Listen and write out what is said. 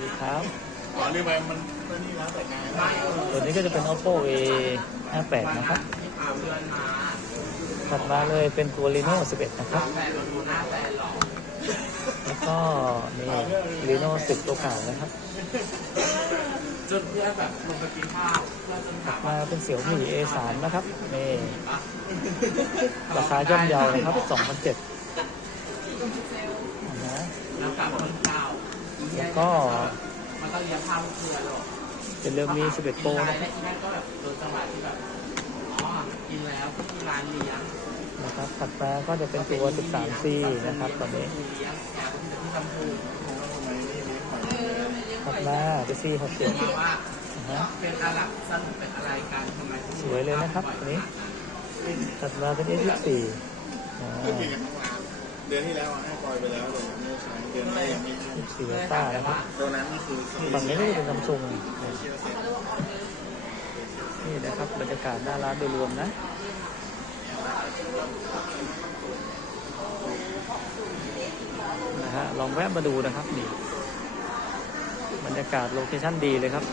ดีครับอ๋อเรียกไปมันก็นี่แล้วแต่งานได้ตัวนี้ก็จะเป็น oppo a 5 8นะครับถัดมาเลยเป็นตัว reno 11 นะครับ แล้วก็มี reno 10 ตัวเก่านะครับจนเพื่อนแบบลงไปกินข้าวเพื่อนจนถามมาเป็นเสี่ยวมี่ a 3 นะครับนี่ราคาย่อมเยานะครับ2,007นะฮะ แล้วกลับคนเก่า แล้ว ก็มันต้องเลี้ยงข้าวเพื่อนหรอกเป็นเรื่องมี11 Pro นะนะครับที่นั่นก็แบบโดนจังหวะที่แบบอ๋อกินแล้วที่ร้านเลี้ยงนะครับถัดมาก็จะเป็นตัว 13C นะครับตอนนี้เลี้ยงแอบที่ทำถูกทำไมนี่เลี้ยงหอยถัดมาเป็น C 6 7มาว่านะฮะเป็นอะไรสนุกเป็นอะไรกันทำไมถึงสวยเลยนะครับอันนี้ถัดมาเป็น S 24อ่าก็กินกันทั้งร้านเดือนที่แล้วให้ปล่อยไปแล้วเลย ไม่ใช้เดือนนี้ยังไม่ใช้24 Ultra นะครับตัวนั้นคือฝั่งนี้ก็จะเป็นซัมซุงนี่นะครับบรรยากาศหน้าร้านโดยรวมนะนะฮะลองแวะมาดูนะครับนี่บรรยากาศโลเคชั่นดีเลยครับ